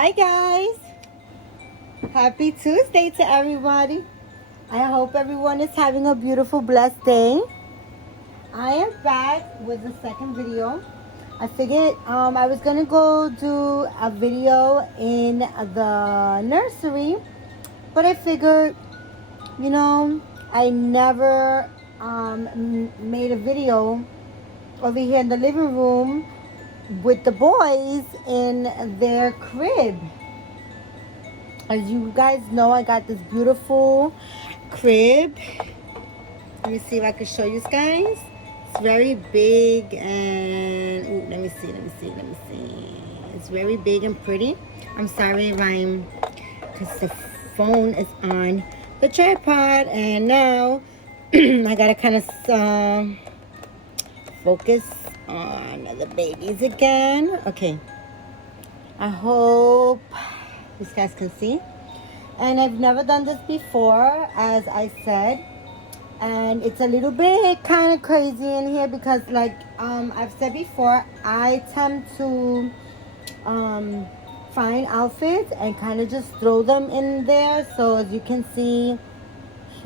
Hi guys, happy Tuesday to everybody. I hope everyone is having a beautiful, blessed day. I am back with the second video. I figured I was gonna go do a video in the nursery, but I figured, you know, I never made a video over here in the living room with the boys in their crib. As you guys know, I got this beautiful crib. Let me see if I can show you guys. It's very big and let me see. It's very big and pretty. I'm sorry if I'm because the phone is on the tripod, and now I gotta kind of focus on the babies again. Okay, I hope you guys can see. And I've never done this before, as I said. And it's a little bit kind of crazy in here because, like I've said before, I tend to find outfits and kind of just throw them in there. So as you can see,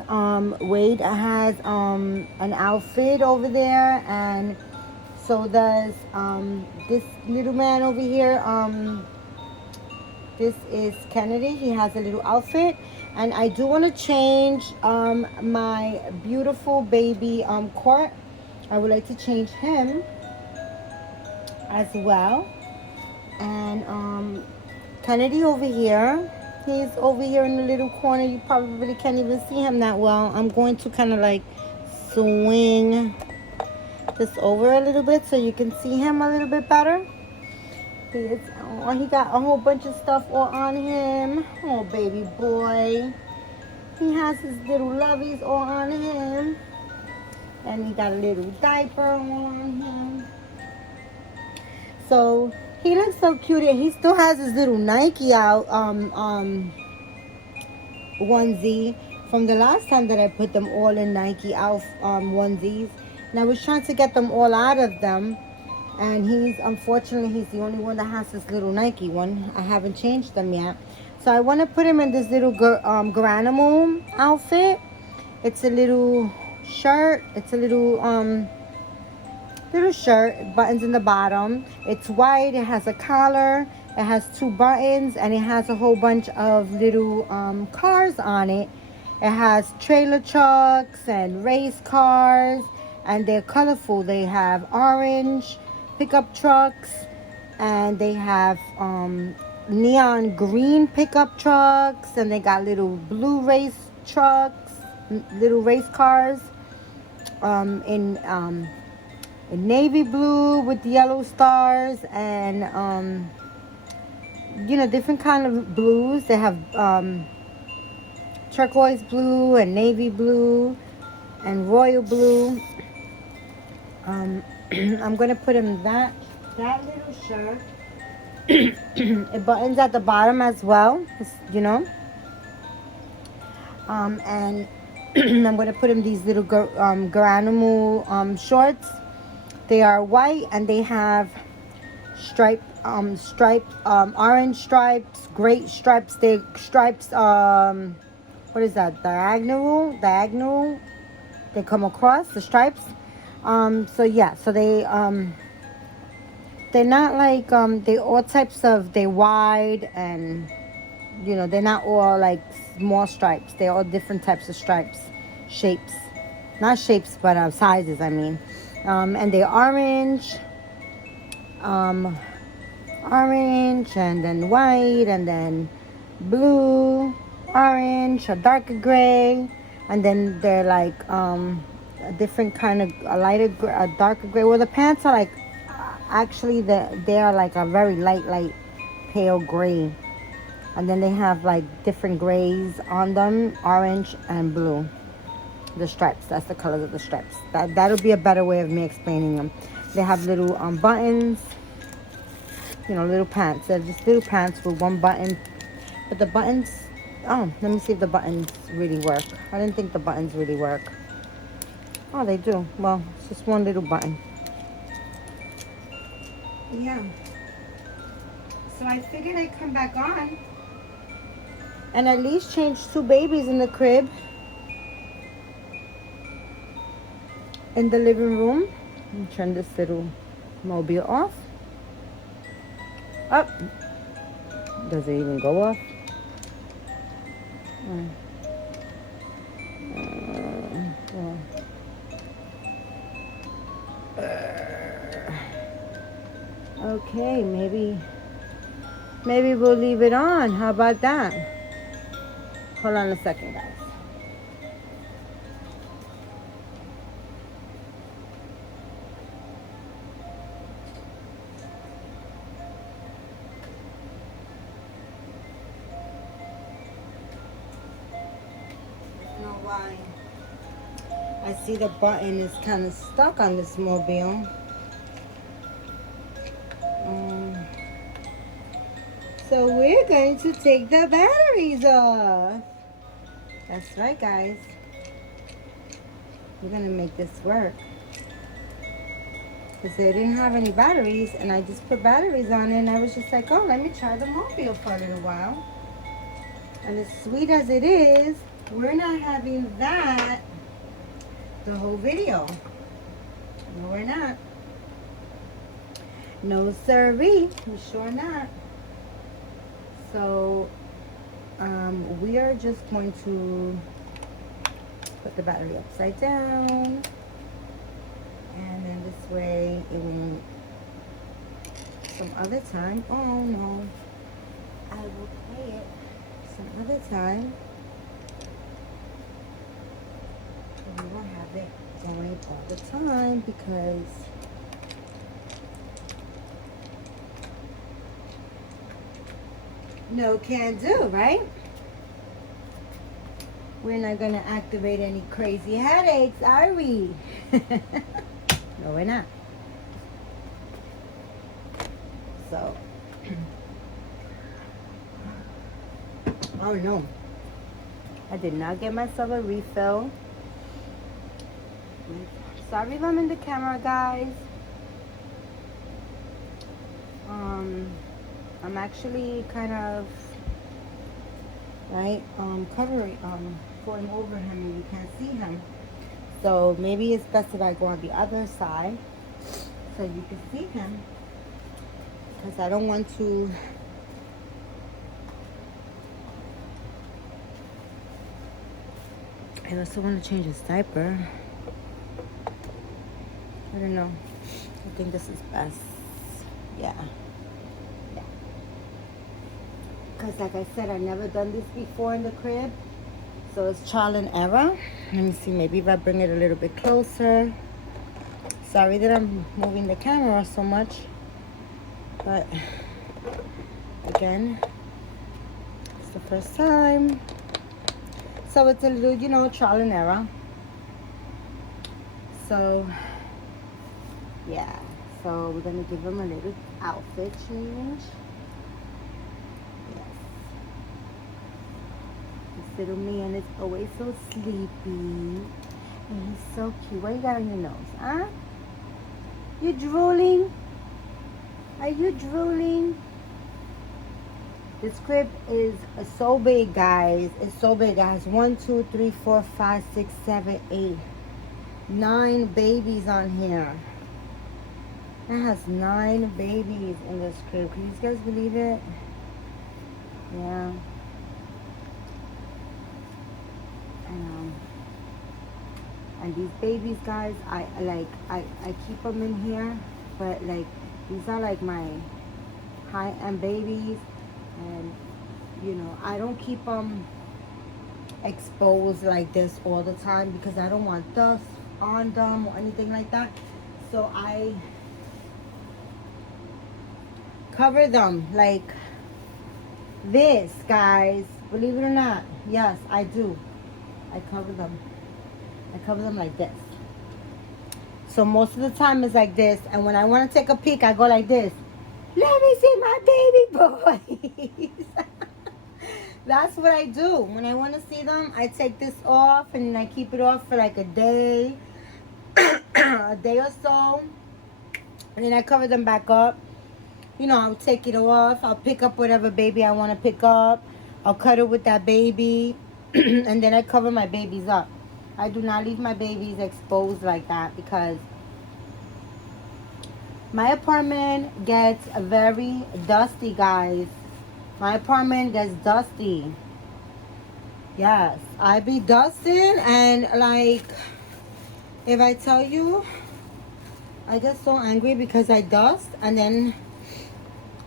Wade has an outfit over there, and so does this little man over here. This is Kennedy. He has a little outfit. And I do want to change my beautiful baby Court. I would like to change him as well. And Kennedy over here. He's over here in the little corner. You probably can't even see him that well. I'm going to kind of like swing this over a little bit so you can see him a little bit better. He got a whole bunch of stuff all on him. Oh, baby boy. He has his little lovies all on him. And he got a little diaper on him. So, he looks so cute. And he still has his little Nike out onesie from the last time that I put them all in Nike out onesies. And I was trying to get them all out of them. And unfortunately, he's the only one that has this little Nike one. I haven't changed them yet. So I want to put him in this little Garanimal outfit. It's a little shirt. It's a little shirt, buttons in the bottom. It's white. It has a collar. It has 2 buttons, and it has a whole bunch of little cars on it. It has trailer trucks and race cars, and they're colorful. They have orange pickup trucks, and they have neon green pickup trucks, and they got little blue race trucks, little race cars in navy blue with yellow stars, and different kind of blues. They have turquoise blue and navy blue and royal blue. I'm gonna put him that little shirt. It buttons at the bottom as well, and I'm gonna put him these little Garanimal shorts. They are white, and they have orange stripes, great stripes. They stripes. What is that? Diagonal. They come across the stripes. So they're not like they all types of, they're wide, and they're not all like small stripes. They're all different types of stripes, shapes, not shapes, but sizes, I mean. And they're orange, and then white, and then blue, orange, a darker gray, and then they're like a different kind of a darker gray. Well, the pants are like, actually they are like a very light pale gray, and then they have like different grays on them, orange and blue. The stripes, that's the colors of the stripes. That'll be a better way of me explaining them. They have little buttons, little pants. They're just little pants with one button, but the buttons, oh, let me see if the buttons really work. I didn't think the buttons really work. Oh, they do. Well, it's just one little button. Yeah. So I figured I'd come back on and at least change 2 babies in the crib, in the living room. And turn this little mobile off. Up. Does it even go off? Okay, maybe we'll leave it on. How about that? Hold on a second, guys. I don't know why. I see the button is kind of stuck on this mobile. So we're going to take the batteries off. That's right, guys. We're going to make this work. Because they didn't have any batteries, and I just put batteries on it, and I was just like, oh, let me try the mobile for a little while. And as sweet as it is, we're not having that the whole video. No, we're not. No, sirree. We're sure not. So, we are just going to put the battery upside down. And then this way it won't, some other time, oh no, I will play it some other time. And we won't have it going all the time because no can do, right? We're not gonna activate any crazy headaches, are we? No, we're not. So, oh no, I did not get myself a refill. Sorry if I'm in the camera, guys. I'm actually kind of covering, going over him and you can't see him. So maybe it's best if I go on the other side so you can see him, because I don't want to I also want to change his diaper. I don't know. I think this is best. Yeah. Because like I said, I've never done this before in the crib. So it's trial and error. Let me see, maybe if I bring it a little bit closer. Sorry that I'm moving the camera so much. But again, it's the first time. So it's a little, trial and error. So, yeah. So we're going to give him a little outfit change. Little man is always so sleepy, and he's so cute. What you got on your nose, huh? You drooling? Are you drooling? This crib is so big, guys. It's so big, guys. 1, 2, 3, 4, 5, 6, 7, 8, 9 babies on here. It has 9 babies in this crib. Can you guys believe it? Yeah. And these babies, guys, I keep them in here, but like these are like my high-end babies, and I don't keep them exposed like this all the time because I don't want dust on them or anything like that. So I cover them like this, guys. Believe it or not, yes, I do. I cover them. I cover them like this. So most of the time it's like this. And when I want to take a peek, I go like this. Let me see my baby boys. That's what I do. When I want to see them, I take this off and I keep it off for like a day. A day or so. And then I cover them back up. You know, I'll take it off. I'll pick up whatever baby I want to pick up. I'll cuddle with that baby. And then I cover my babies up. I do not leave my babies exposed like that because my apartment gets very dusty, guys. My apartment gets dusty. Yes, I be dusting, and like, if I tell you, I get so angry because I dust, and then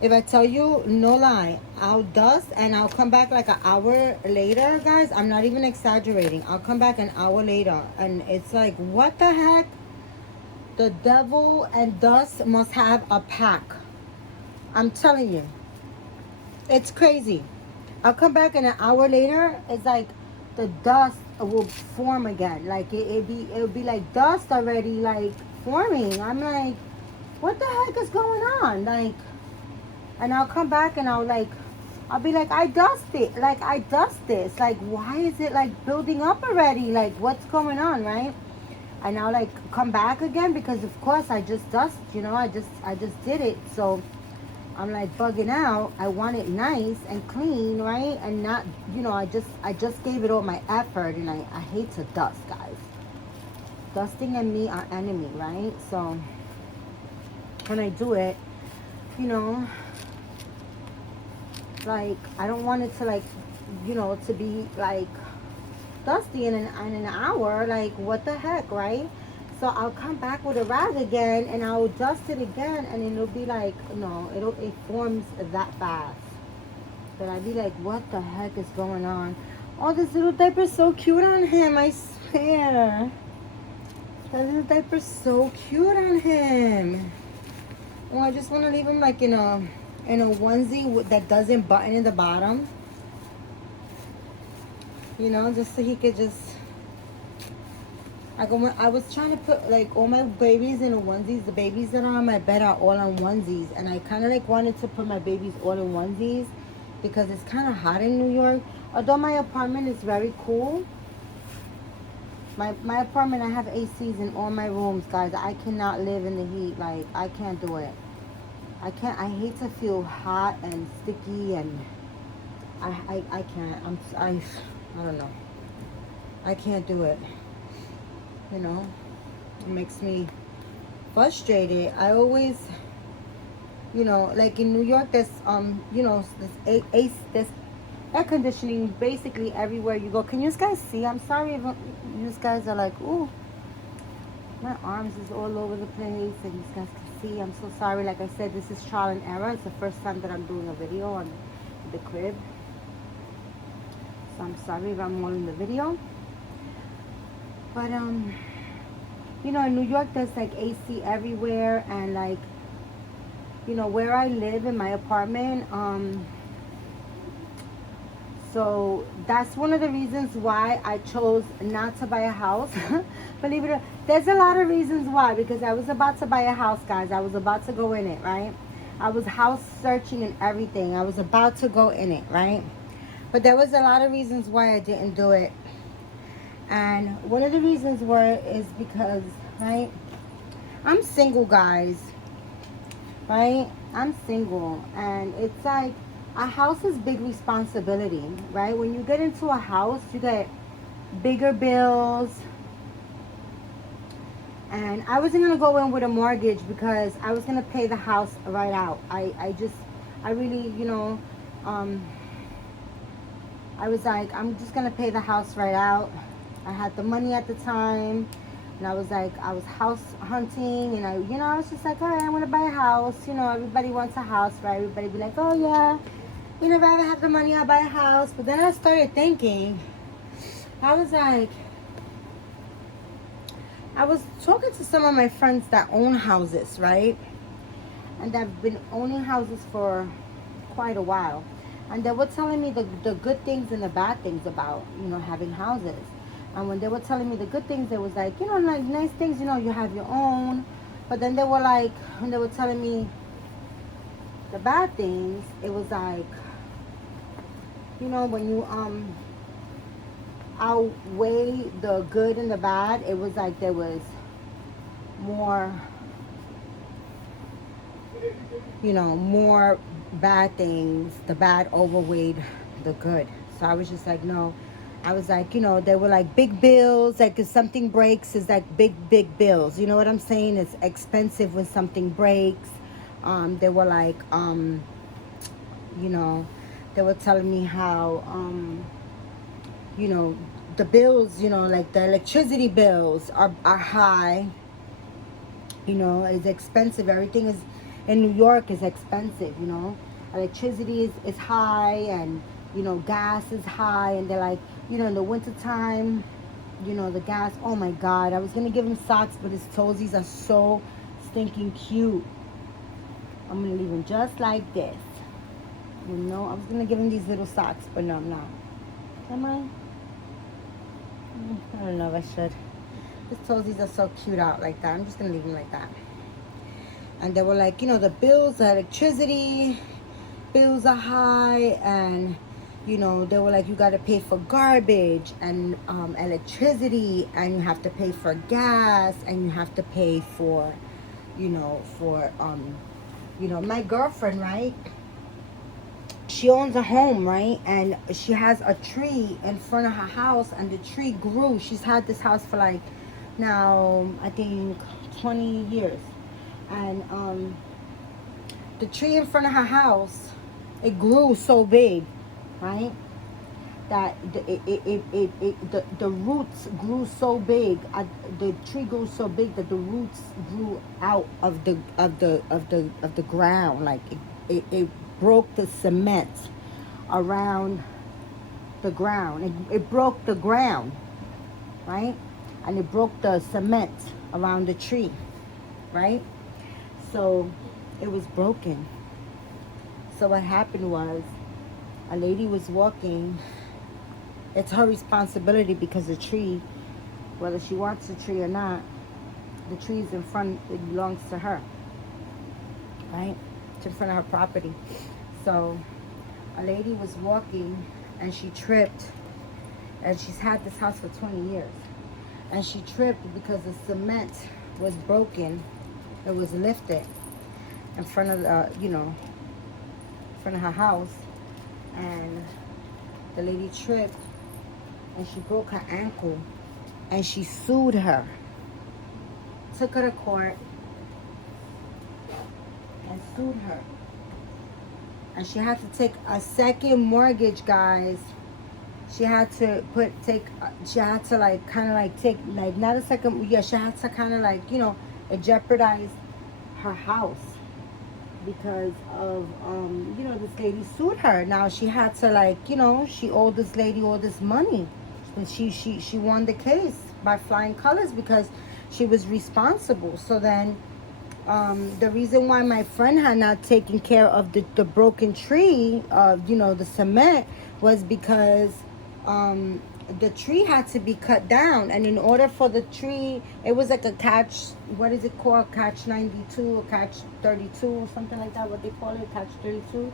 if I tell you, no lie, I'll dust and I'll come back like an hour later, guys. I'm not even exaggerating. I'll come back an hour later, and it's like, what the heck? The devil and dust must have a pack. I'm telling you, it's crazy. I'll come back and an hour later, it's like the dust will form again. Like it'll be like dust already, like forming. I'm like, what the heck is going on? Like, and I'll come back and I'll be like, I dust it. Like, I dust this. Like, why is it like building up already? Like, what's going on, right? And I'll like come back again because of course I just dust, you know, I just did it. So I'm like bugging out. I want it nice and clean, right? And not, you know, I just gave it all my effort, and I hate to dust, guys. Dusting and me are enemy, right? So when I do it, you know, like I don't want it to like, you know, to be like dusty in an hour. Like, what the heck, right? So I'll come back with a rag again and I'll dust it again, and it'll be like, no, it forms that fast. But I'd be like, what the heck is going on? Oh, this little diaper's so cute on him, I swear. That little diaper's so cute on him. Oh, I just want to leave him like in a onesie that doesn't button in the bottom. You know, just so he could just... I was trying to put like all my babies in a onesies. The babies that are on my bed are all on onesies, and I kind of like wanted to put my babies all in onesies because it's kind of hot in New York. Although my apartment is very cool, my apartment, I have ACs in all my rooms, guys. I cannot live in the heat. Like, I can't do it. I hate to feel hot and sticky, and I can't. I don't know. I can't do it. You know, it makes me frustrated. I always, you know, like in New York, there's you know, there's air conditioning basically everywhere you go. Can you guys see? I'm sorry if you guys are like, ooh, my arms is all over the place, and you guys can see. I'm so sorry. Like I said, this is trial and error. It's the first time that I'm doing a video on the crib, so I'm sorry if I'm all in the video. But you know, in New York there's like AC everywhere, and like, you know, where I live in my apartment, so that's one of the reasons why I chose not to buy a house. Believe it or not, there's a lot of reasons why, because I was about to buy a house, guys. I was about to go in it, right? I was house searching and everything. I was about to go in it, right? But there was a lot of reasons why I didn't do it. And one of the reasons is because, right, I'm single, guys, right? I'm single, and it's like, a house is big responsibility, right? When you get into a house, you get bigger bills. And I wasn't going to go in with a mortgage because I was going to pay the house right out. I really, you know, I was like, I'm just going to pay the house right out. I had the money at the time, and I was like, I was house hunting, and I was just like, all right, I want to buy a house. You know, everybody wants a house, right? Everybody be like, oh yeah, you know, if I ever have the money, I'll buy a house. But then I started thinking, I was like, I was talking to some of my friends that own houses, right? And they've been owning houses for quite a while. And they were telling me the good things and the bad things about, you know, having houses. And when they were telling me the good things, they was like, you know, like nice things, you know, you have your own. But then they were like, when they were telling me the bad things, it was like, you know, when you outweigh the good and the bad, it was like there was more you know, more bad things. The bad overweighed the good. So I was just like, no. I was like, you know, they were like big bills. Like if something breaks, it's like big bills. You know what I'm saying? It's expensive when something breaks. They were like, you know, they were telling me how, you know, the bills, you know, like the electricity bills are high. You know, it's expensive. Everything is in New York is expensive, you know. Electricity is high, and you know, gas is high, and they're like, you know, in the wintertime, you know, the gas, oh my god, I was gonna give him socks, but his toesies are so stinking cute. I'm gonna leave him just like this. You know, I was gonna give him these little socks, but no, I'm not. Am I? I don't know if I should. His toesies are so cute out like that. I'm just gonna leave him like that. And they were like, you know, the bills, the electricity bills are high, and you know, they were like, you got to pay for garbage and electricity, and you have to pay for gas, and you have to pay for, you know, for you know, my girlfriend, right, she owns a home, right, and she has a tree in front of her house, and the tree grew. She's had this house for like now I think 20 years, and the tree in front of her house, it grew so big, right, that the roots grew so big. The tree grew so big that the roots grew out of the ground. Like it broke the cement around the ground. It broke the ground, right, and it broke the cement around the tree, right. So it was broken. So what happened was, a lady was walking. It's her responsibility because the tree, whether she wants the tree or not, the tree is in front, it belongs to her, right? It's in front of her property. So a lady was walking and she tripped, and she's had this house for 20 years. And she tripped because the cement was broken. It was lifted in front of the, you know, in front of her house. And the lady tripped and she broke her ankle, and she sued her, took her to court and sued her. And she had to take a second mortgage, guys. She had to she had to like kind of like take, like, not a second, yeah, she had to kind of like, you know, it jeopardized her house because of, you know, this lady sued her. Now she had to, like, you know, she owed this lady all this money. And she won the case by flying colors because she was responsible. So then the reason why my friend had not taken care of the broken tree, you know, the cement, was because the tree had to be cut down. And in order for the tree, it was like a catch, what is it called, catch 92 or catch 32 or something like that, what they call it, catch 32.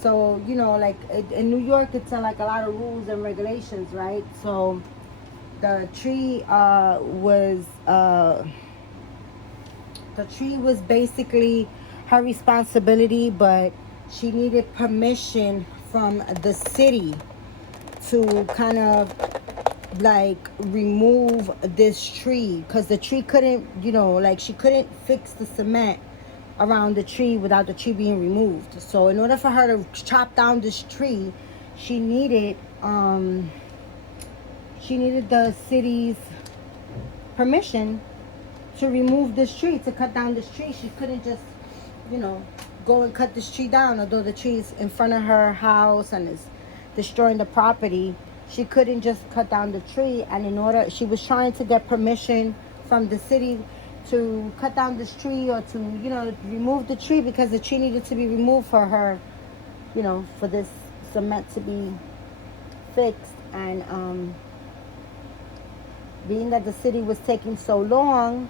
So, you know, like in New York, it's like a lot of rules and regulations, right? So the tree was basically her responsibility, but she needed permission from the city to kind of like remove this tree, because the tree couldn't, you know, like she couldn't fix the cement around the tree without the tree being removed. So in order for her to chop down this tree, she needed the city's permission to remove this tree, to cut down this tree. She couldn't just, you know, go and cut this tree down, although the tree is in front of her house and is destroying the property. She couldn't just cut down the tree. And in order, she was trying to get permission from the city to cut down this tree, or to, you know, remove the tree, because the tree needed to be removed for her, you know, for this cement to be fixed. And being that the city was taking so long,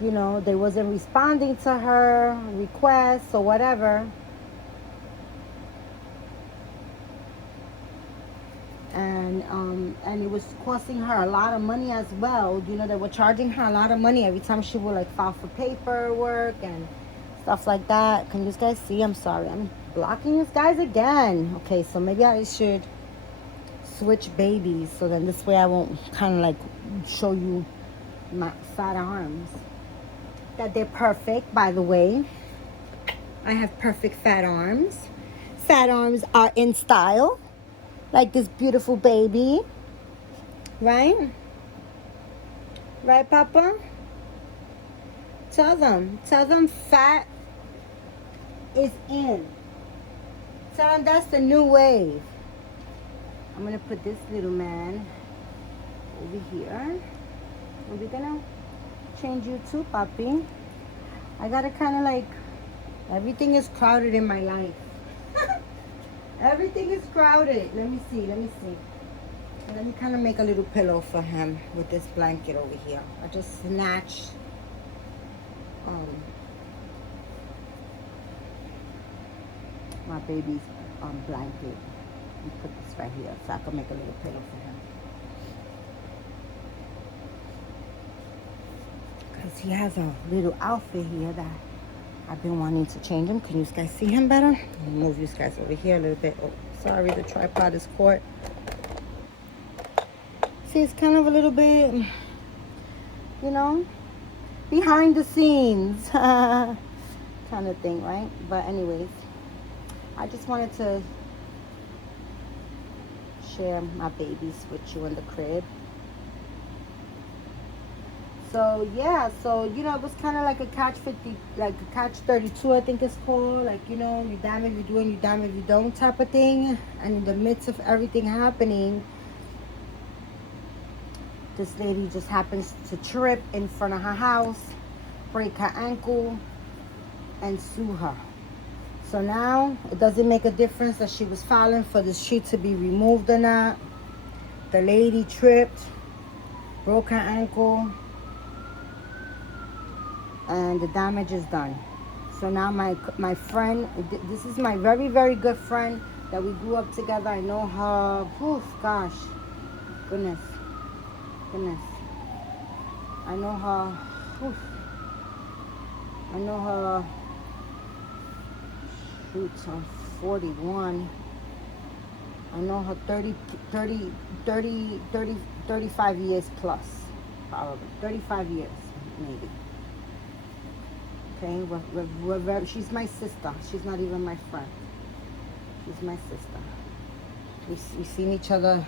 you know, they wasn't responding to her requests or whatever. And it was costing her a lot of money as well. You know, they were charging her a lot of money every time she would like file for paperwork and stuff like that. Can you guys see? I'm sorry, I'm blocking you guys again. Okay, so maybe I should switch babies, so then this way I won't kind of like show you my fat arms. That they're perfect, by the way. I have perfect fat arms. Fat arms are in style, like this beautiful baby, right? Right, Papa? Tell them fat is in. Tell them that's the new wave. I'm gonna put this little man over here. And we're gonna change you too, Papi. I gotta kind of like, everything is crowded in my life. Everything is crowded. Let me see. Let me kind of make a little pillow for him with this blanket over here. I just snatched my baby's blanket and put this right here so I can make a little pillow for him. Because he has a little outfit here that I've been wanting to change him. Can you guys see him better? I'll move you guys over here a little bit. Oh, sorry, the tripod is caught. See, it's kind of a little bit, you know, behind the scenes kind of thing, right? But anyways, I just wanted to share my babies with you in the crib. So yeah, so you know, it was kind of like a catch 50, like a catch 32, I think it's called. Like, you know, you damn if you do and you damn if you don't type of thing. And in the midst of everything happening, this lady just happens to trip in front of her house, break her ankle, and sue her. So now it doesn't make a difference that she was filing for the sheet to be removed or not. The lady tripped, broke her ankle, and the damage is done. So now my friend, this is my very, very good friend that we grew up together. I know her, oof, gosh, goodness. I know her, oof. I know her, shoot, I'm 41. I know her 35 years plus, probably, 35 years, maybe. Okay, we're very, she's my sister. She's not even my friend. She's my sister. We've seen each other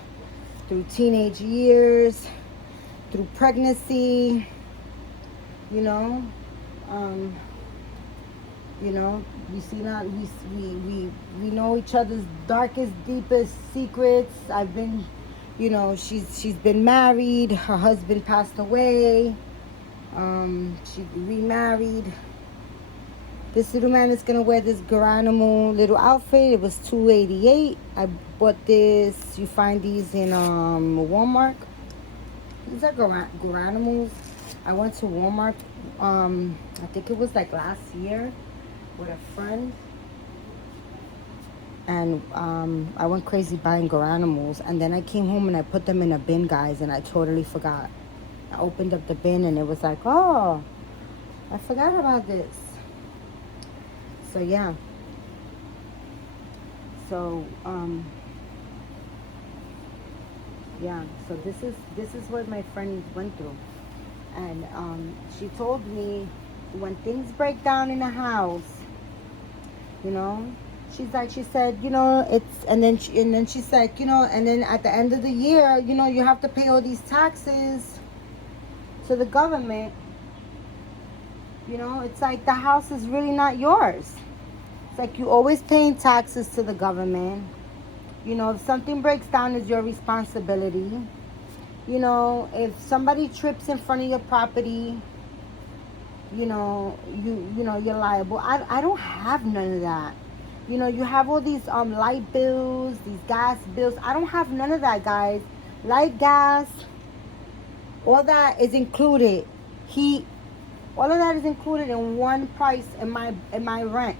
through teenage years, through pregnancy, you know. You know, we know each other's darkest, deepest secrets. I've been, you know, she's been married. Her husband passed away. She remarried. This little man is gonna wear this Geronimo little outfit. It was $288. I bought this. You find these in Walmart. These are Geronimos. I went to Walmart. I think it was like last year with a friend, and I went crazy buying Geronimos. And then I came home and I put them in a bin, guys, and I totally forgot. I opened up the bin and it was like, oh, I forgot about this. So yeah. So yeah. So this is what my friend went through, and she told me when things break down in the house, you know, she said, you know, it's, and then she's like, you know, and then at the end of the year, you know, you have to pay all these taxes to the government. You know, it's like the house is really not yours. It's like you always paying taxes to the government. You know, if something breaks down, it's your responsibility. You know, if somebody trips in front of your property, you know, you're liable. I don't have none of that. You know, you have all these light bills, these gas bills. I don't have none of that, guys. Light, gas, all that is included. Heat, all of that is included in one price in my rent.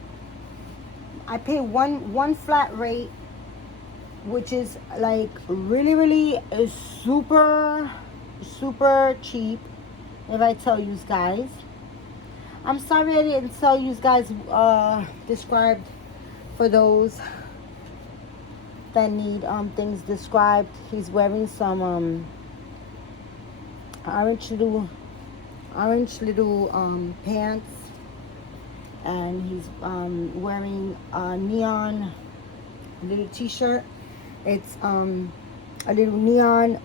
I pay one flat rate, which is like really super cheap, if I tell you guys. I'm sorry I didn't tell you guys described for those that need things described. He's wearing some orange little pants, and he's wearing a neon little t-shirt. It's a little neon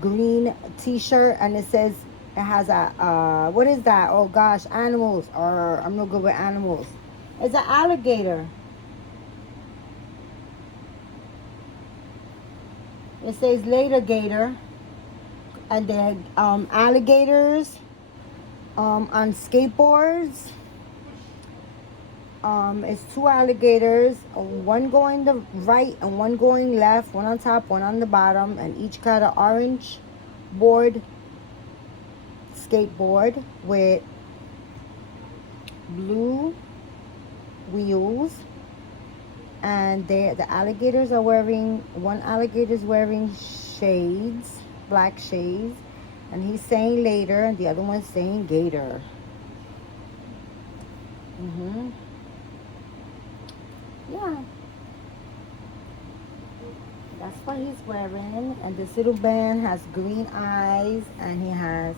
green t-shirt, and it says, it has a what is that? Oh gosh, animals. Or I'm no good with animals. It's an alligator. It says later gator, and then alligators on skateboards. It's two alligators, one going the right and one going left, one on top, one on the bottom, and each got an orange skateboard with blue wheels. And the alligators are wearing, one alligator's wearing shades, black shades, and he's saying later, and the other one's saying gator. Yeah, that's what he's wearing. And this little man has green eyes, and he has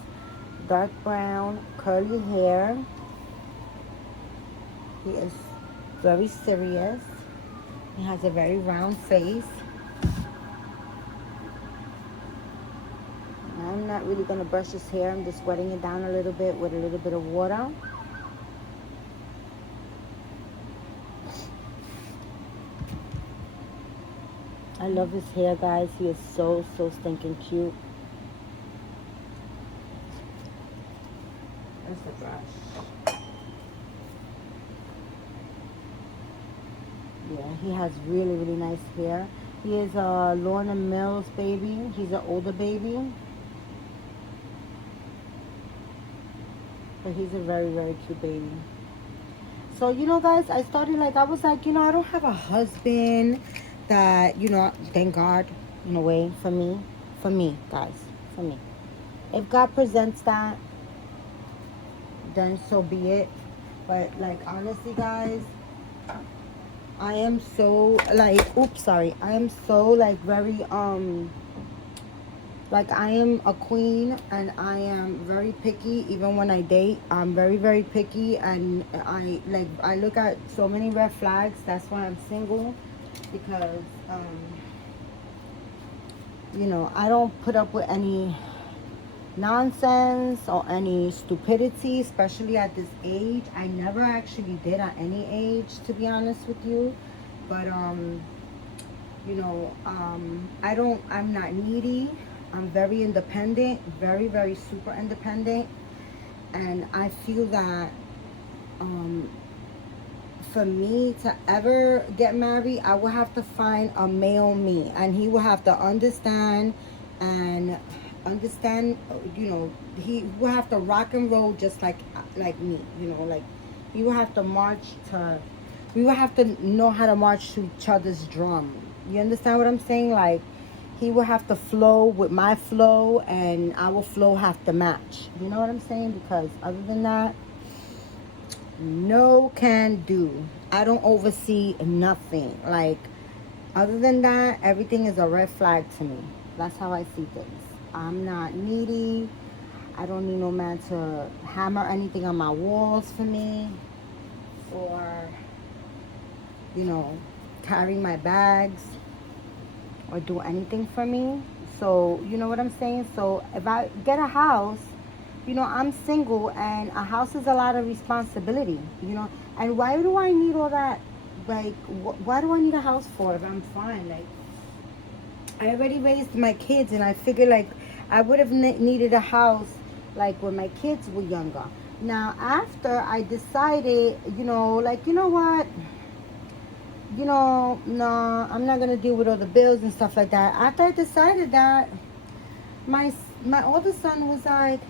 dark brown curly hair. He is very serious. He has a very round face. I'm not really going to brush his hair. I'm just wetting it down a little bit with a little bit of water. I love his hair, guys. He is so stinking cute. That's the brush. Yeah, he has really nice hair. He is a Lorna Mills baby. He's an older baby. But he's a very cute baby. So, you know, guys, I was like, you know, I don't have a husband that, you know, thank God, in a way, for me, guys, for me. If God presents that, then so be it. But, like, honestly, guys, I am so, like, I am so, like, very, like, I am a queen, and I am very picky. Even when I date, I'm very picky, and I look at so many red flags. That's why I'm single, because you know, I don't put up with any nonsense or any stupidity, especially at this age. I never actually did at any age, to be honest with you. But you know, I'm not needy. I'm very independent, very super independent. And I feel that for me to ever get married, I will have to find a male me, and he will have to understand, you know, he will have to rock and roll just like me, you know, like he will have to we will have to know how to march to each other's drum. You understand what I'm saying? Like, he will have to flow with my flow, and our flow have to match. You know what I'm saying? Because other than that, no can do. I don't oversee nothing. Like, other than that, everything is a red flag to me. That's how I see things. I'm not needy. I don't need no man to hammer anything on my walls for me, or, you know, carry my bags or do anything for me. So, you know what I'm saying? So, if I get a house, you know, I'm single, and a house is a lot of responsibility, you know. And why do I need all that? Like, why do I need a house for if I'm fine? Like, I already raised my kids, and I figured, like, I would have needed a house, like, when my kids were younger. Now, after I decided, you know, like, you know what? You know, no, I'm not going to deal with all the bills and stuff like that. After I decided that, my older son was like,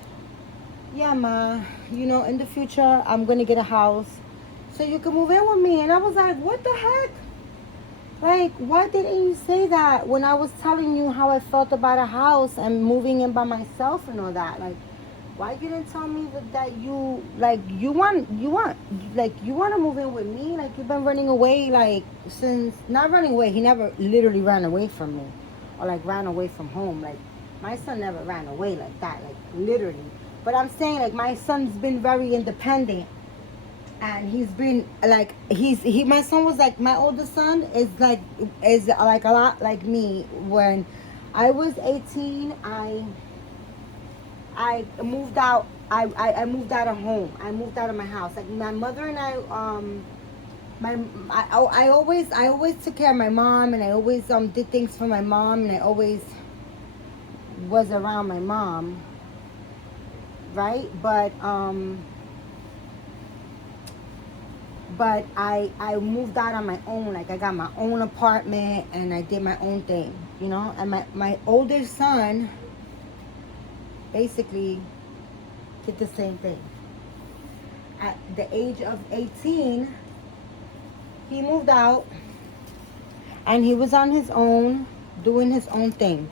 yeah, ma, you know, in the future, I'm going to get a house so you can move in with me. And I was like, what the heck? Like, why didn't you say that when I was telling you how I felt about a house and moving in by myself and all that? Like, why you didn't tell me that you like you want to move in with me? Like you've been running away like since not running away. He never literally ran away from me, or like ran away from home. Like my son never ran away like that, like literally. But I'm saying like my son's been very independent, and he's been like he my son was like my oldest son is like a lot like me. When I was 18, I moved out. I moved out of home. I moved out of my house. Like my mother and my I always took care of my mom, and I always did things for my mom, and I always was around my mom, right? But I moved out on my own. Like I got my own apartment, and I did my own thing, you know. And my older son basically did the same thing. At the age of 18, he moved out, and he was on his own, doing his own thing.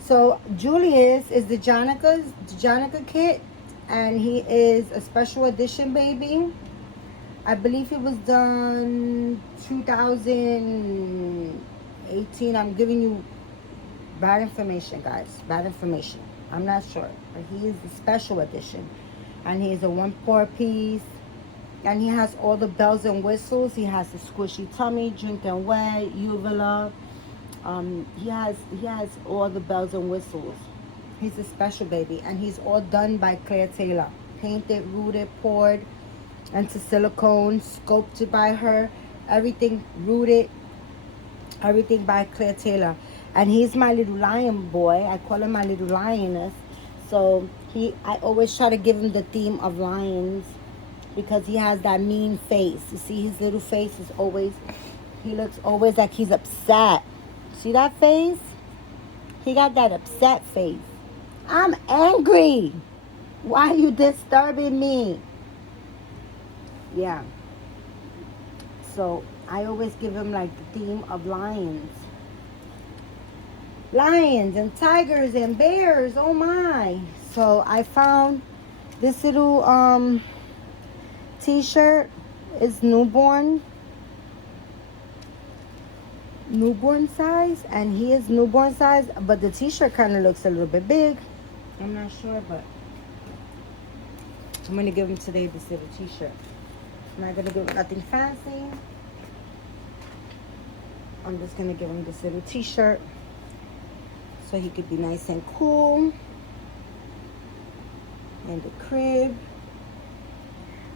So Julius is the Jonica kit, and he is a special edition baby. I believe it was done 2018. I'm giving you bad information, guys. Bad information. I'm not sure. But he is the special edition. And he is a 1/4 piece. And he has all the bells and whistles. He has the squishy tummy, drinking wet, uvula. He has all the bells and whistles. He's a special baby. And he's all done by Claire Taylor. Painted, rooted, poured into silicone, sculpted by her, everything rooted, everything by Claire Taylor. And he's my little lion boy. I call him my little lioness. So I always try to give him the theme of lions, because he has that mean face. You see his little face is always, he looks always like he's upset. See that face? He got that upset face. I'm angry. Why are you disturbing me? Yeah. So I always give him like the theme of lions. Lions and tigers and bears. Oh my. So I found this little t-shirt. Is newborn size, and he is newborn size, but the t-shirt kind of looks a little bit big. I'm not sure, but I'm gonna give him today this little t-shirt. I'm not gonna give him nothing fancy. I'm just gonna give him this little t-shirt so he could be nice and cool in the crib.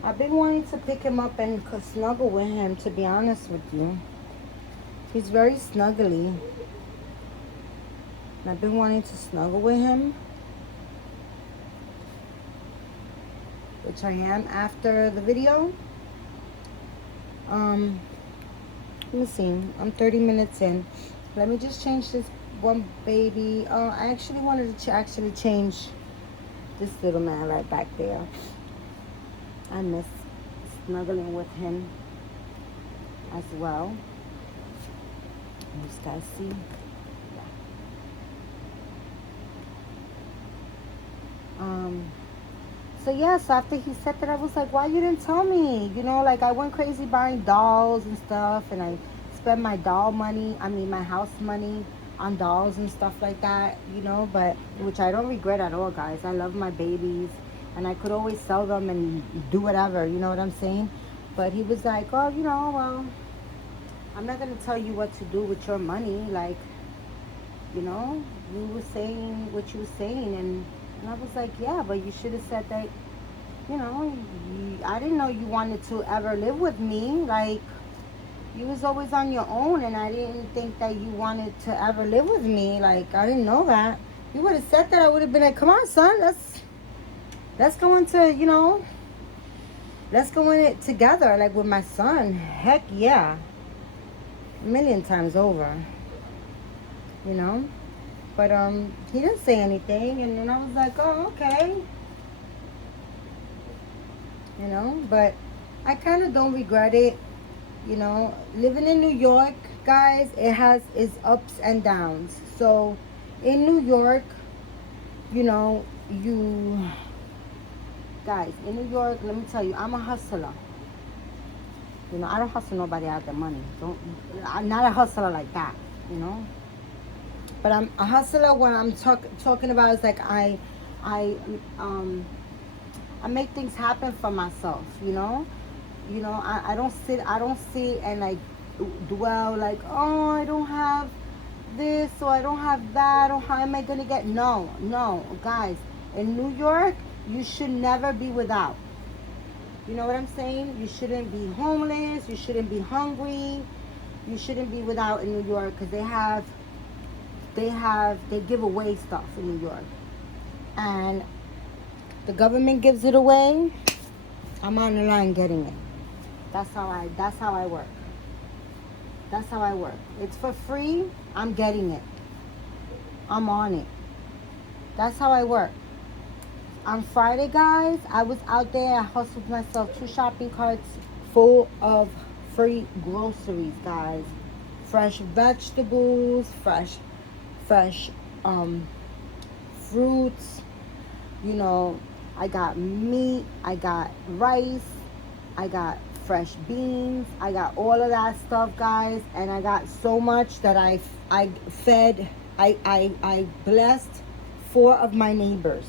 I've been wanting to pick him up and snuggle with him, to be honest with you. He's very snuggly. And I've been wanting to snuggle with him, which I am after the video. Let me see. I'm 30 minutes in. Let me just change this one baby. I actually wanted to change this little man right back there. I miss snuggling with him as well. You guys see? So yeah, so after he said that, I was like, why you didn't tell me? You know, like I went crazy buying dolls and stuff, and I spent my my house money on dolls and stuff like that, you know, but which I don't regret at all, guys. I love my babies, and I could always sell them and do whatever, you know what I'm saying? But he was like, oh, you know, well, I'm not going to tell you what to do with your money. Like, you know, you were saying what you were saying. And I was like, yeah, but you should have said that, you know, I didn't know you wanted to ever live with me. Like, you was always on your own, and I didn't think that you wanted to ever live with me. Like, I didn't know that. You would have said that, I would have been like, come on, son, let's go into, you know, let's go in it together, like with my son. Heck yeah. A million times over, you know. But he didn't say anything, and then I was like, oh, okay, you know. But I kind of don't regret it, you know. Living in New York, guys, it has its ups and downs. So in New York, you know, guys, in New York, let me tell you, I'm a hustler. You know, I don't hustle nobody out their money. I'm not a hustler like that, you know. But I'm a hustler when I'm talking about is like I um I make things happen for myself, you know. I don't sit and like dwell like, oh, I don't have this or I don't have that or how am I gonna get, no, guys, in New York you should never be without. You know what I'm saying? You shouldn't be homeless, you shouldn't be hungry, you shouldn't be without in New York, because they give away stuff in New York, and the government gives it away. I'm on the line getting it. That's how I work. That's how I work. It's for free. I'm getting it. I'm on it. That's how I work. On Friday, guys, I was out there. I hustled myself 2 shopping carts full of free groceries, guys. Fresh vegetables, fresh fruits. You know, I got meat, I got rice, I got fresh beans, I got all of that stuff, guys, and I got so much that I blessed 4 of my neighbors.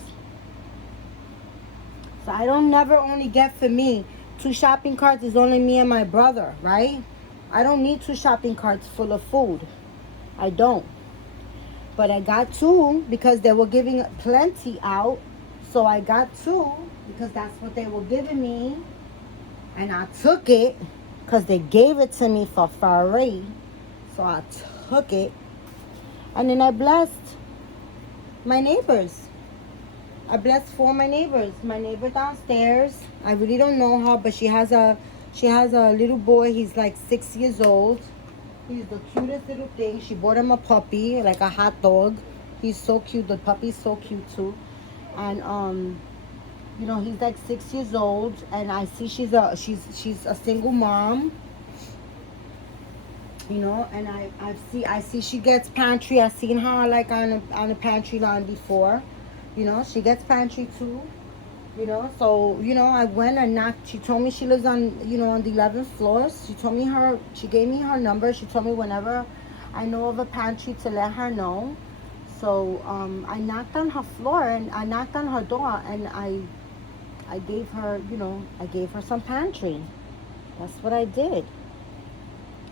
So I don't never only get for me. 2 shopping carts is only me and my brother, right? I don't need 2 shopping carts full of food. I don't. But I got 2 because they were giving plenty out. So I got 2 because that's what they were giving me. And I took it because they gave it to me for free. So I took it. And then I blessed my neighbors. I blessed 4 of my neighbors. My neighbor downstairs, I really don't know her, but she has a little boy. He's like 6 years old. He's the cutest little thing. She bought him a puppy, like a hot dog. He's so cute. The puppy's so cute too. And you know, he's like 6 years old, and I see she's a single mom. You know, and I see she gets pantry. I've seen her like on the pantry line before. You know, she gets pantry too. You know, so, you know, I went and knocked. She told me she lives on, you know, on the 11th floor. She gave me her number. She told me whenever I know of a pantry to let her know. So I knocked on her floor, and I knocked on her door, and I gave her, you know, I gave her some pantry. That's what I did.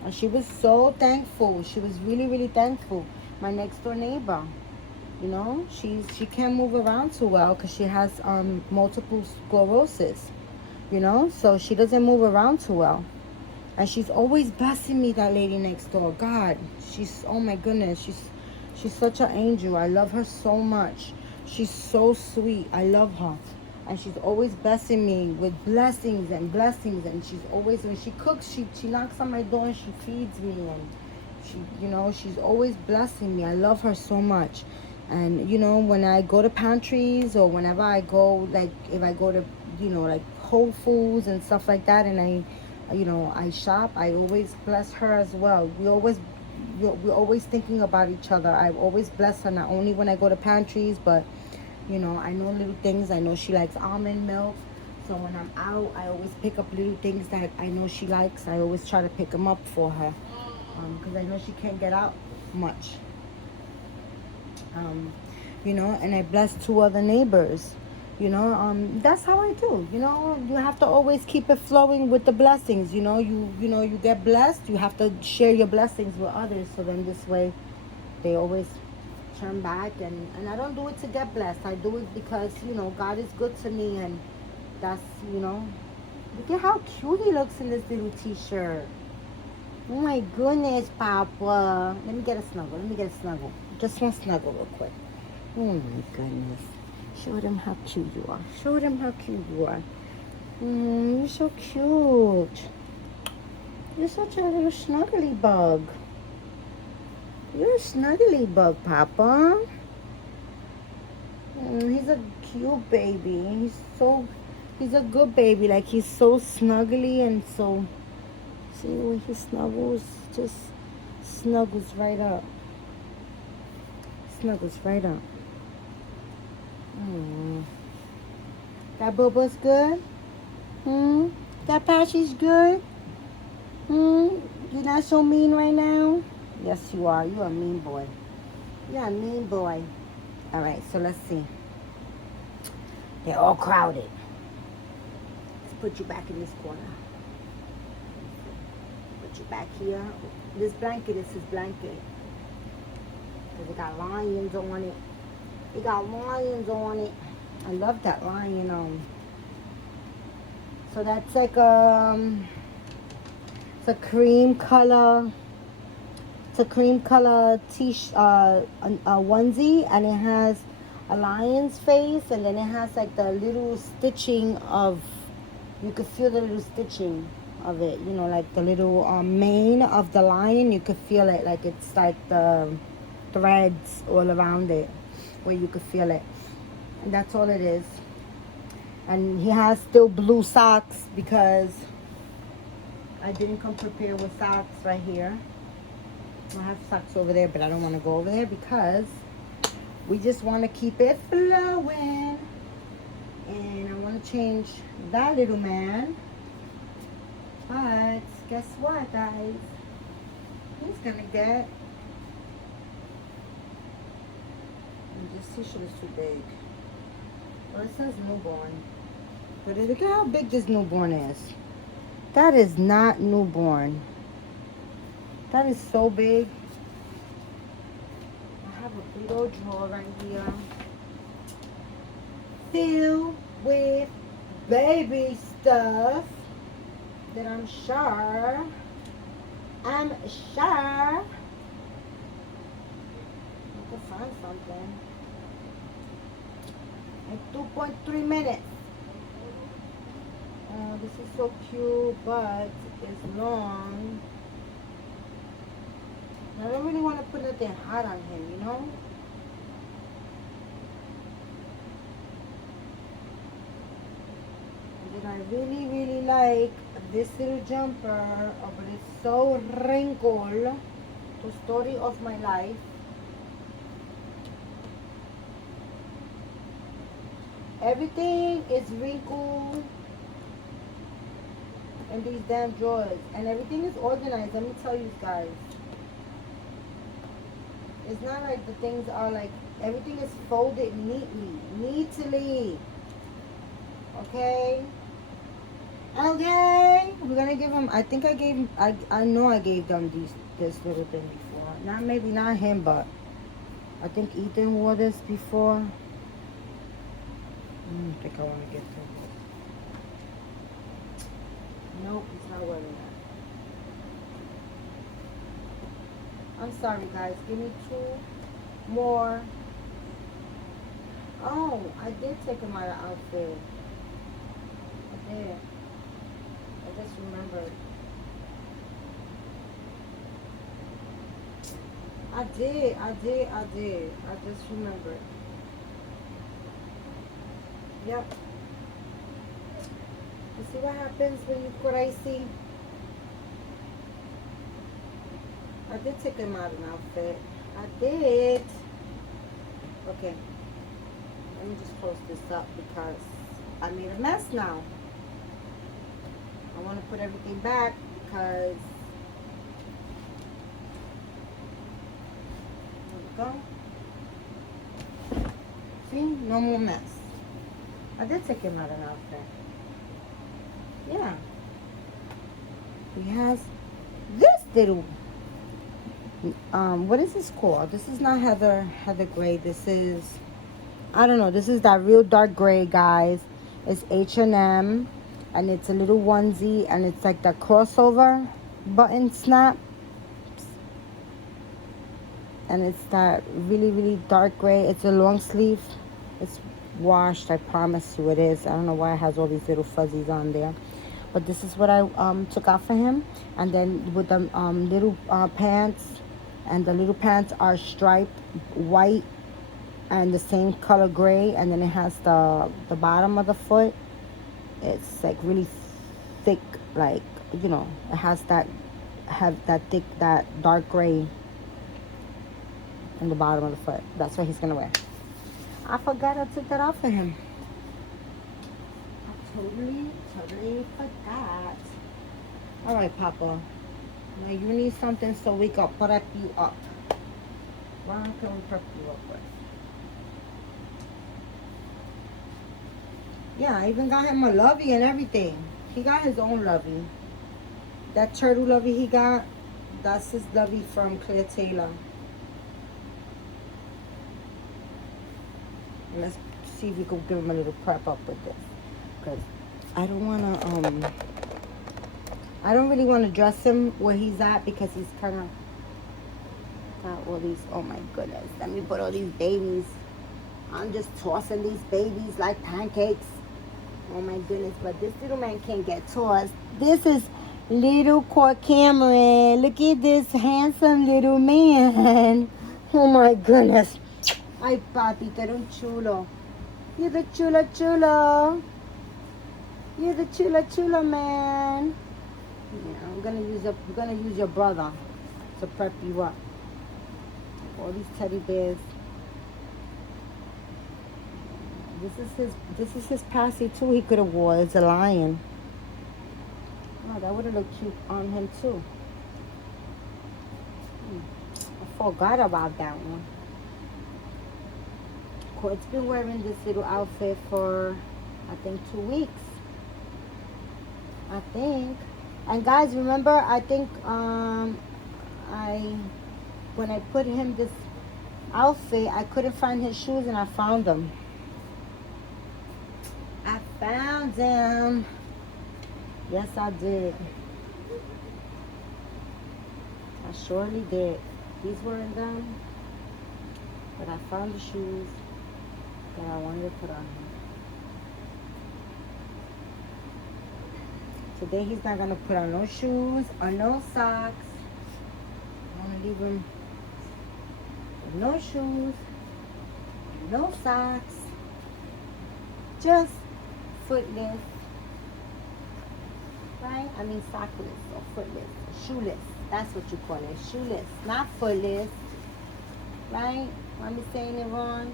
And she was so thankful. She was really, really thankful. My next door neighbor. You know, she can't move around too well because she has multiple sclerosis, you know, so she doesn't move around too well. And she's always blessing me, that lady next door. God, she's, oh my goodness, she's such an angel. I love her so much. She's so sweet. I love her. And she's always blessing me with blessings and blessings. And she's always, when she cooks, she knocks on my door and she feeds me. And she, you know, she's always blessing me. I love her so much. And, you know, when I go to pantries or whenever I go, like, if I go to, you know, like Whole Foods and stuff like that, and I shop, I always bless her as well. We're always thinking about each other. I always bless her, not only when I go to pantries, but, you know, I know little things. I know she likes almond milk. So when I'm out, I always pick up little things that I know she likes. I always try to pick them up for her because I know she can't get out much. You know, and I blessed 2 other neighbors. You know, that's how I do. You know, you have to always keep it flowing with the blessings. You know, you get blessed. You have to share your blessings with others. So then this way, they always turn back. And I don't do it to get blessed. I do it because, you know, God is good to me, and that's, you know, look at how cute he looks in this little t-shirt. Oh my goodness, Papa. Let me get a snuggle. Just one snuggle real quick. Oh my goodness. Show them how cute you are. You're so cute. You're such a little snuggly bug. You're a snuggly bug, Papa. He's a cute baby. He's a good baby. Like, he's so snuggly and so... See, when he snuggles, just snuggles right up. That Bubba's good? Hmm? That Patchy's good? Hmm? You're not so mean right now? Yes, you are. You're a mean boy. You're a mean boy. All right, so let's see. They're all crowded. Let's put you back in this corner. Put you back here. This blanket is his blanket. Because it got lions on it. It got lions on it. I love that lion on. So that's like it's a cream color. It's a cream color a onesie, and it has a lion's face, and then it has like the little stitching of, you could feel the little stitching of it, you know, like the little mane of the lion. You could feel it, like it's like the threads all around it, where you could feel it. And that's all it is. And he has still blue socks because I didn't come prepared with socks right here. I have socks over there, but I don't want to go over there because we just want to keep it flowing. And I want to change that little man. But guess what, guys? He's going to get... This t-shirt is too big. Well, it says newborn. But look at how big this newborn is. That is not newborn. That is so big. I have a big old drawer right here filled with baby stuff that I'm sure I can find something. In 2.3 minutes. Oh, this is so cute, but it's long. I don't really want to put nothing hot on him, you know? And then I really, really like this little jumper, but it's so wrinkled. The story of my life. Everything is wrinkled in these damn drawers. And everything is organized. Let me tell you guys. It's not like the things are like, everything is folded neatly. Okay? Okay? We're gonna give them, I think I know I gave them this little thing before. Maybe not him, but I think Ethan wore this before. I don't think I want to get to it. Nope, he's not wearing that. I'm sorry, guys. Give me 2 more. Oh, I did take him out of outfit. I did. I just remembered. I did. I just remembered. Yep. You see what happens when you crazy? I did take him out of an outfit. I did. Okay. Let me just close this up because I made a mess now. I want to put everything back because... There we go. See? No more mess. I did take him out of an outfit. Yeah. He has this little... what is this called? This is not Heather Gray. This is, I don't know. This is that real dark gray, guys. It's H&M, and it's a little onesie, and it's like the crossover button snap, and it's that really, really dark gray. It's a long sleeve. It's washed. I promise you it is. I don't know why it has all these little fuzzies on there. But this is what I took out for him. And then with the little pants, and the little pants are striped white and the same color gray. And then it has the bottom of the foot. It's like really thick, like, you know, it has that thick, that dark gray in the bottom of the foot. That's what he's gonna wear. I forgot I took that off for him. totally forgot. All right, Papa. Now you need something so we can prep you up. Why can we prep you up with? Yeah, I even got him a lovey and everything. He got his own lovey. That turtle lovey he got, that's his lovey from Claire Taylor. And let's see if we can give him a little prep up with this. Because I don't really want to dress him where he's at because he's kind of got all these, oh my goodness. Let me put all these babies. I'm just tossing these babies like pancakes. Oh my goodness, but this little man can't get tossed. This is little Court Cameron. Look at this handsome little man. Oh my goodness. Ay, papi, tú eres un chulo. You're the chulo. You're the chulo man. Yeah, I'm gonna use your brother to prep you up. All these teddy bears. This is his passy too. He could have wore. It's a lion. Oh, that would have looked cute on him too. I forgot about that one. Court's been wearing this little outfit for I think 2 weeks. I think. And guys, remember, I think when I put him this outfit, I couldn't find his shoes and I found them. I found them. Yes, I did. I surely did. He's wearing them, but I found the shoes that I wanted to put on him. Today he's not gonna put on no shoes or no socks. I'm gonna leave him with no shoes, no socks, just footless, right? I mean sockless or footless, shoeless. That's what you call it, shoeless, not footless, right? Mommy saying it wrong.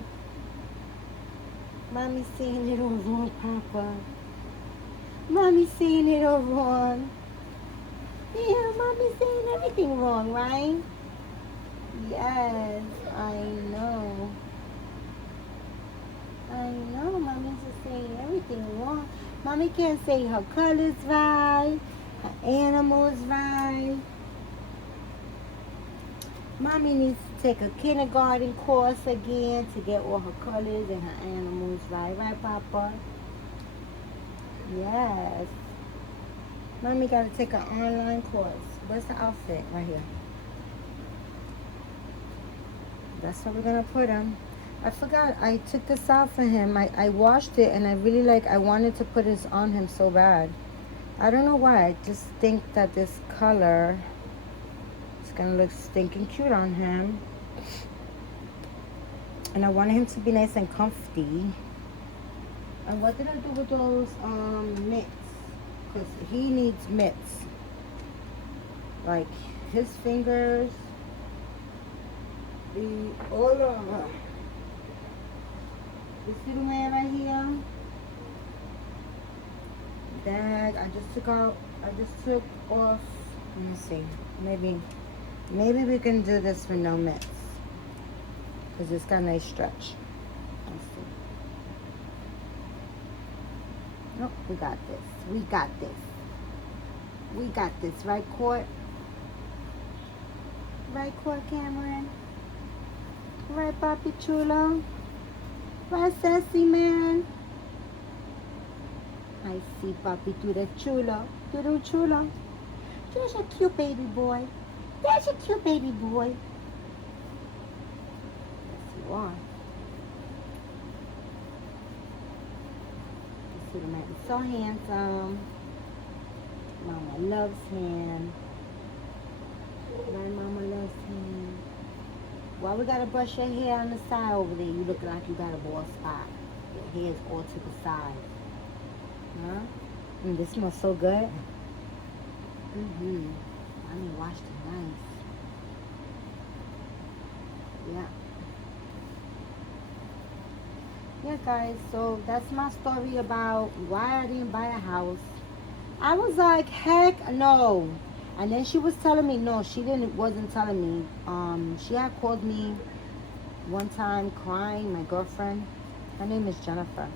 Mommy saying it all wrong, Papa. Mommy saying it all wrong. Yeah, Mommy saying everything wrong, right? Yes, I know. Mommy's just saying everything wrong. Mommy can't say her colors right, her animals right. Mommy needs to take a kindergarten course again to get all her colors and her animals right. Right, Papa? Yes. Mommy got to take an online course. Where's the outfit? Right here. That's where we're going to put him. I forgot. I took this out for him. I washed it and I wanted to put this on him so bad. I don't know why. I just think that this color is going to look stinking cute on him. And I wanted him to be nice and comfy. And what did I do with those mitts? Because he needs mitts. Like his fingers, all over. This little man right here. That I just took off. Let me see. Maybe we can do this with no mitts. Because it's got a nice stretch. Let's see. Nope, we got this. We got this. Right, Court? Right, Court Cameron? Right, Papi Chulo? Right, Sassy Man? I see, Papi, tú eres chulo. Tú eres un chulo. There's a cute baby boy. Yes, you are. This little man is so handsome. Mama loves him. My mama loves him. Why we gotta brush your hair on the side over there? You look like you got a bald spot. Your hair's all to the side. Huh? And this smells so good. Mommy washed it nice. Yeah. Yeah, guys, so that's my story about why I didn't buy a house. I was like, heck no. And then she was telling me, no, she didn't, wasn't telling me. She had called me one time crying, my girlfriend. Her name is Jennifer.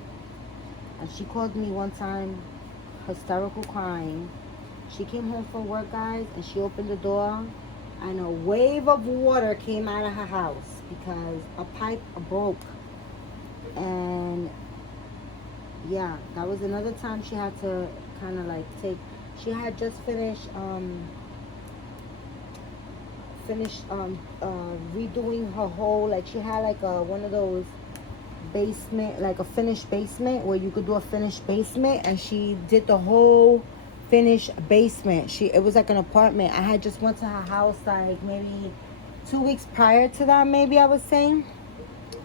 And she called me one time, hysterical crying. She came home from work, guys, and she opened the door, and a wave of water came out of her house because a pipe broke. And yeah, that was another time she had to kind of like take. She had just finished redoing her whole, like she had like a one of those basement, like a finished basement where you could do a finished basement, and she did the whole finished basement. It was like an apartment. I had just went to her house like maybe 2 weeks prior to that, maybe I was saying,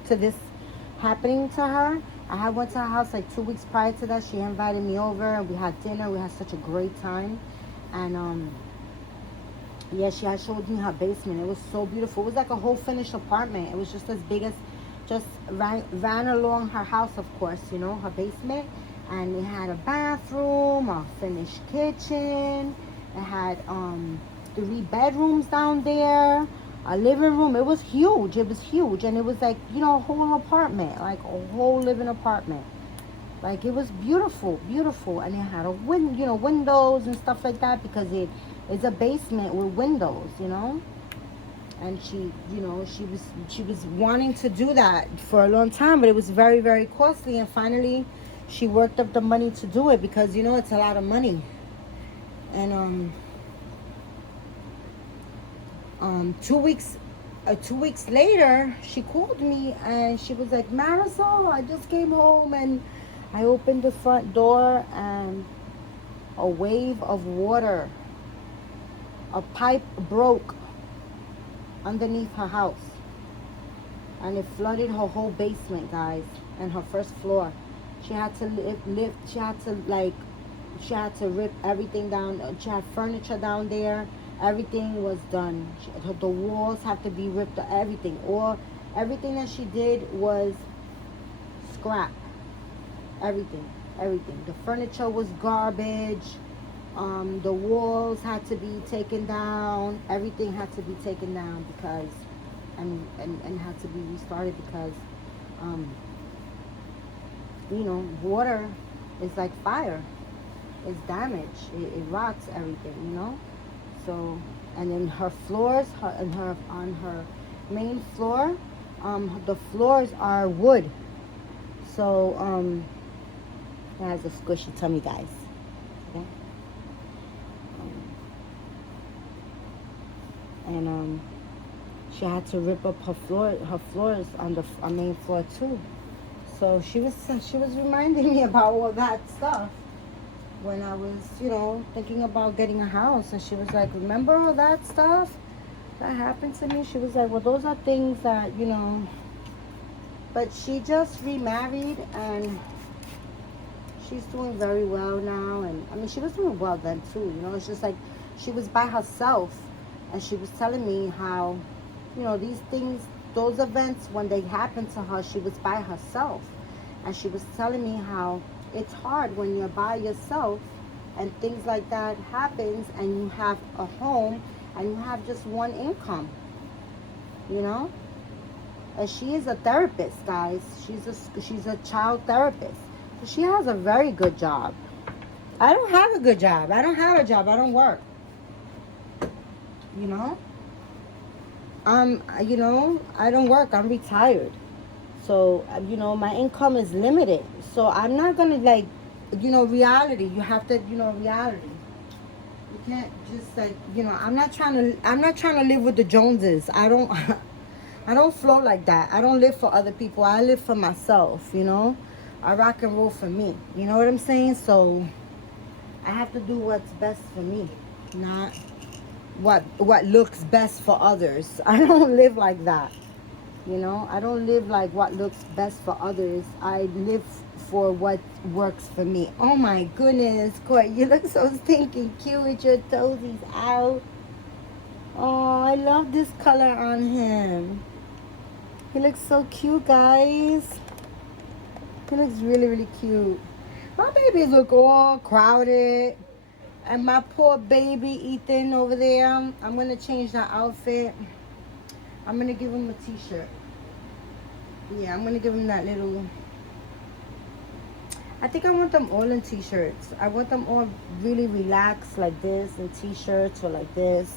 to this happening to her. I had went to her house like 2 weeks prior to that. She invited me over and we had dinner. We had such a great time. And yeah, she had showed me her basement. It was so beautiful. It was like a whole finished apartment. It was just as big as, just ran along her house, of course, you know, her basement. And it had a bathroom, a finished kitchen. It had 3 bedrooms down there, a living room. It was huge. It was huge. And it was like, you know, a whole apartment, like a whole living apartment. Like, it was beautiful, beautiful. And it had windows and stuff like that, because it's a basement with windows, you know. And she was wanting to do that for a long time, but it was very, very costly. And finally she worked up the money to do it, because you know it's a lot of money. And 2 weeks later, she called me and she was like, Marisol, I just came home and I opened the front door and a wave of water, a pipe broke underneath her house, and it flooded her whole basement, guys, and her first floor. She had to she had to rip everything down. She had furniture down there. Everything was done. The walls have to be ripped. Everything that she did was scrap. Everything. The furniture was garbage. The walls had to be taken down. Everything had to be taken down because, and had to be restarted because, water is like fire. It's damage. It rots everything, you know. So, and then her floors, on her main floor, the floors are wood. So, it has a squishy tummy, guys. Okay. And she had to rip up her floors on the main floor too. So she was reminding me about all that stuff when I was, thinking about getting a house. And she was like, remember all that stuff that happened to me? She was like, well, those are things that, but she just remarried and she's doing very well now. And I mean, she was doing well then too, it's just like she was by herself. And she was telling me how, these things, those events, when they happened to her, she was by herself. And she was telling me how it's hard when you're by yourself and things like that happens and you have a home and you have just one income, And she is a therapist, guys. She's a child therapist. So she has a very good job. I don't have a good job. I don't have a job. I don't work. I don't work. I'm retired. So, my income is limited. So I'm not going to reality. You have to, reality. You can't just I'm not trying to live with the Joneses. I don't I don't flow like that. I don't live for other people. I live for myself, I rock and roll for me. You know what I'm saying? So I have to do what's best for me, not what looks best for others. I don't live like that. I don't live like what looks best for others. I live for what works for me. Oh my goodness, Court, you look so stinking cute with your toesies out. Oh, I love this color on him. He looks so cute, guys. He looks really, really cute. My babies look all crowded. And my poor baby Ethan over there, I'm going to change that outfit. I'm going to give him a t-shirt. Yeah, I'm going to give him that little... I think I want them all in t-shirts. I want them all really relaxed like this in t-shirts or like this.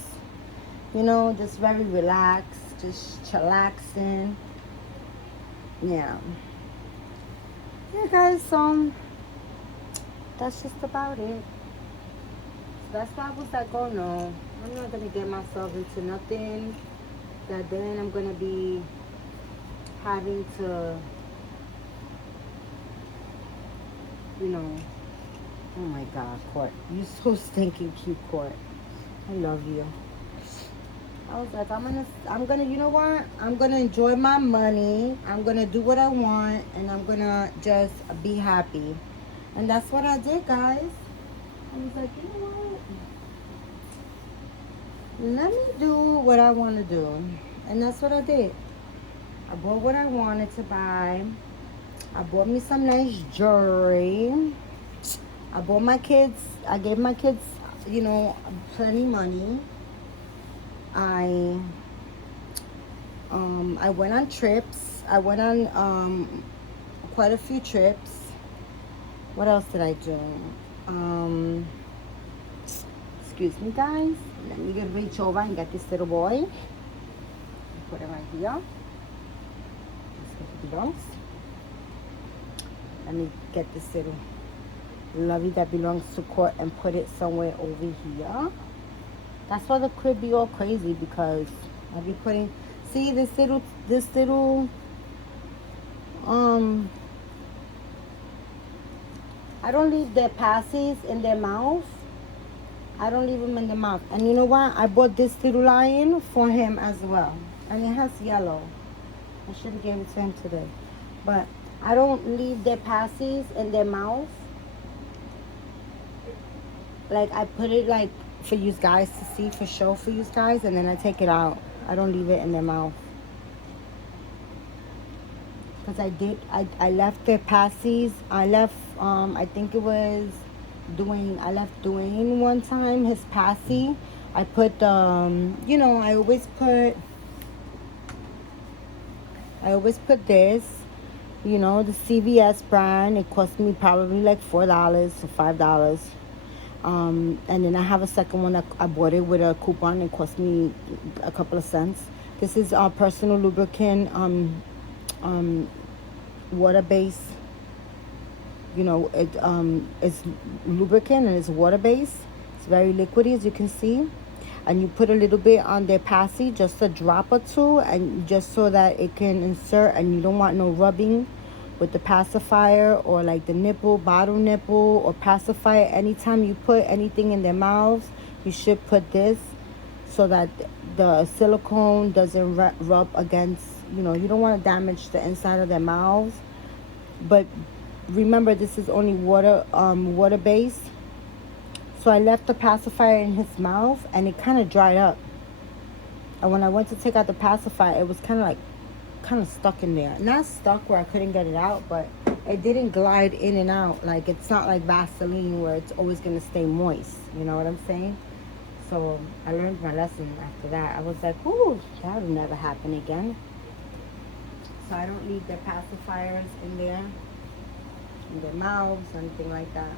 You know, just very relaxed, just chillaxing. Yeah. Yeah, guys, that's just about it. So that's why I was like, oh no, I'm not gonna get myself into nothing that then I'm gonna be having to, you know. Oh my God, Court, you're so stinking cute, Court. I love you. I was like, I'm gonna, you know what? I'm gonna enjoy my money. I'm gonna do what I want, and I'm gonna just be happy. And that's what I did, guys. I was like, you know what? Let me do what I want to do. And that's what I did. I bought what I wanted to buy. I bought me some nice jewelry. I bought my kids, I gave my kids, you know, plenty money. I went on trips. I went on quite a few trips. What else did I do? Excuse me, guys. Let me reach over and get this little boy. Put it right here. Let's get the belongs. Let me get this little lovey that belongs to Court and put it somewhere over here. That's why the crib be all crazy, because I'll be putting, see this little I don't leave their passes in their mouth. I don't leave them in the mouth. And you know what? I bought this little lion for him as well. And it has yellow. I should have given it to him today. But I don't leave their passes in their mouth. Like, I put it like for you guys to see, for show for you guys. And then I take it out. I don't leave it in their mouth. Because I left their passes. I left, I think it was Dwayne. I left Dwayne one time, his passy. I put, you know, I always put this, you know, the CVS brand. It cost me probably like $4 to $5. And then I have a second one that I bought it with a coupon. It cost me a couple of cents. This is our personal lubricant, water based. You know, it's lubricant and it's water based. It's very liquidy, as you can see. And you put a little bit on their passy, just a drop or two, and just so that it can insert, and you don't want no rubbing with the pacifier or like the nipple, bottle nipple or pacifier. Anytime you put anything in their mouths, you should put this so that the silicone doesn't rub against, you know, you don't want to damage the inside of their mouths. But remember, this is only water based. So I left the pacifier in his mouth and it kind of dried up. And when I went to take out the pacifier, it was kind of stuck in there. Not stuck where I couldn't get it out, but it didn't glide in and out. Like, it's not like Vaseline where it's always going to stay moist. You know what I'm saying? So I learned my lesson after that. I was like, ooh, that would never happen again. So I don't leave their pacifiers in there, in their mouths, or anything like that.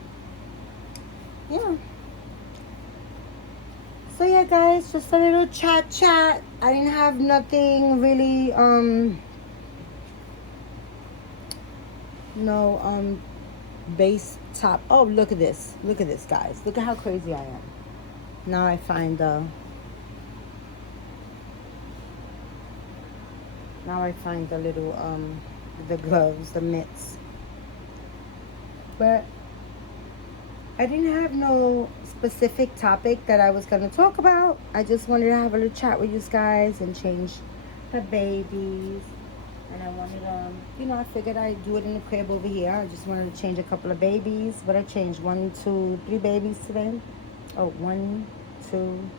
Yeah. So yeah, guys, just a little chat. I didn't have nothing really, base top. Oh, look at this, guys. Look at how crazy I am. Now I find the little, the gloves, the mitts. But I didn't have no specific topic that I was going to talk about. I just wanted to have a little chat with you guys and change the babies. And I wanted to, you know, I figured I'd do it in the crib over here. I just wanted to change a couple of babies. But I changed 1, 2, 3 babies today. Oh, 1, 2,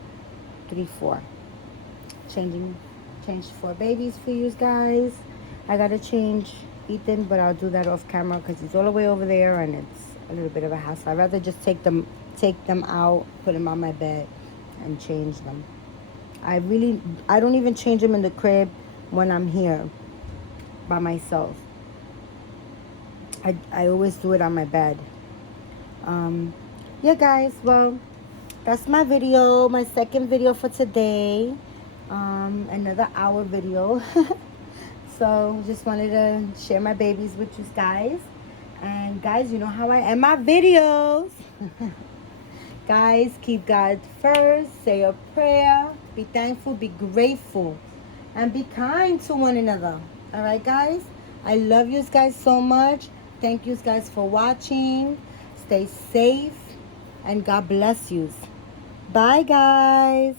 3, 4. Changed 4 babies for you guys. I got to change Ethan, but I'll do that off camera because he's all the way over there and it's a little bit of a hassle. I'd rather just take them out, put them on my bed, and change them. I don't even change them in the crib when I'm here by myself. I always do it on my bed. Yeah, guys, well, that's my video, my second video for today. Another hour video. So just wanted to share my babies with you guys. And guys, you know how I end my videos. Guys, keep God first. Say a prayer. Be thankful. Be grateful. And be kind to one another. All right, guys? I love you guys so much. Thank you guys for watching. Stay safe. And God bless you. Bye, guys.